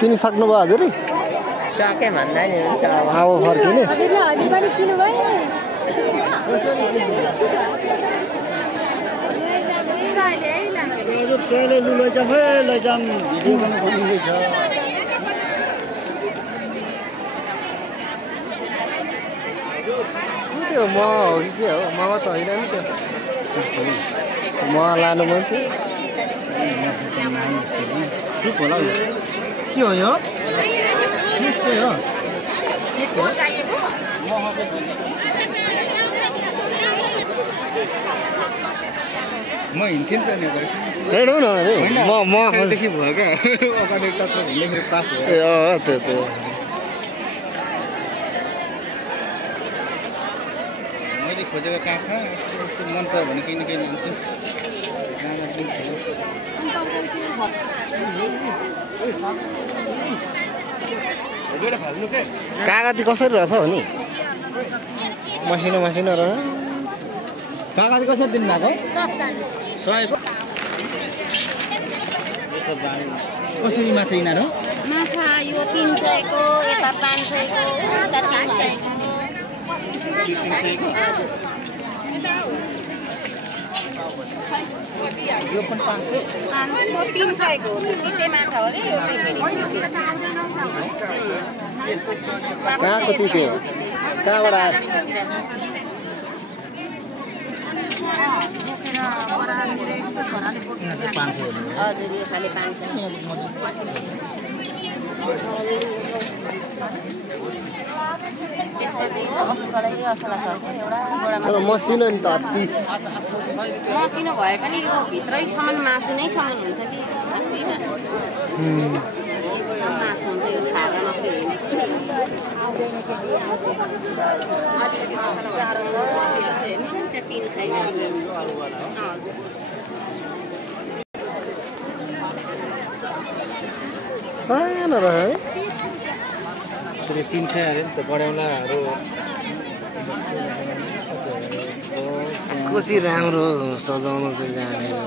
किनिसक्नुभयो हजुर सके भन्दा नि हुन्छ अब फर्किने त्यो म हो कि के हो ममा त होइन नि त्यो म लानु मन थियो चुप होला के हो यो के हो म हिँड्थेँ नि त नि हेर्नु न म देखि भयो क्या अगाडि टक्क लेखेर पास भयो ए त्यो मैले खोजेको काँक्रा मन पर्यो भने केही न केही लान्छु कागती कसरी रहेछ हो नि मसिनो रहेछ कागती कसरी दिनु भएको 100 कसरी माछा यिनीहरू माछा यो 300 को यता 500 को उता 300 को यो पनि 500 को 300 को तिते माछा हो रे यो चाहिँ कहाँको तिते हो कहाँबाट आयो हजुर यो खाली 500 यसमा चाहिँ असला छ एउटा मसिनो नि त अति मसिनो भए पनि यो भित्रैसम्म मासु नै समान हुन्छ कि मासु हुन्छ यो छाला मात्रै सानो रह्यो 300 अरे नि त बडाउलाहरू कति राम्रो सजाउन चाहिँ जाने हो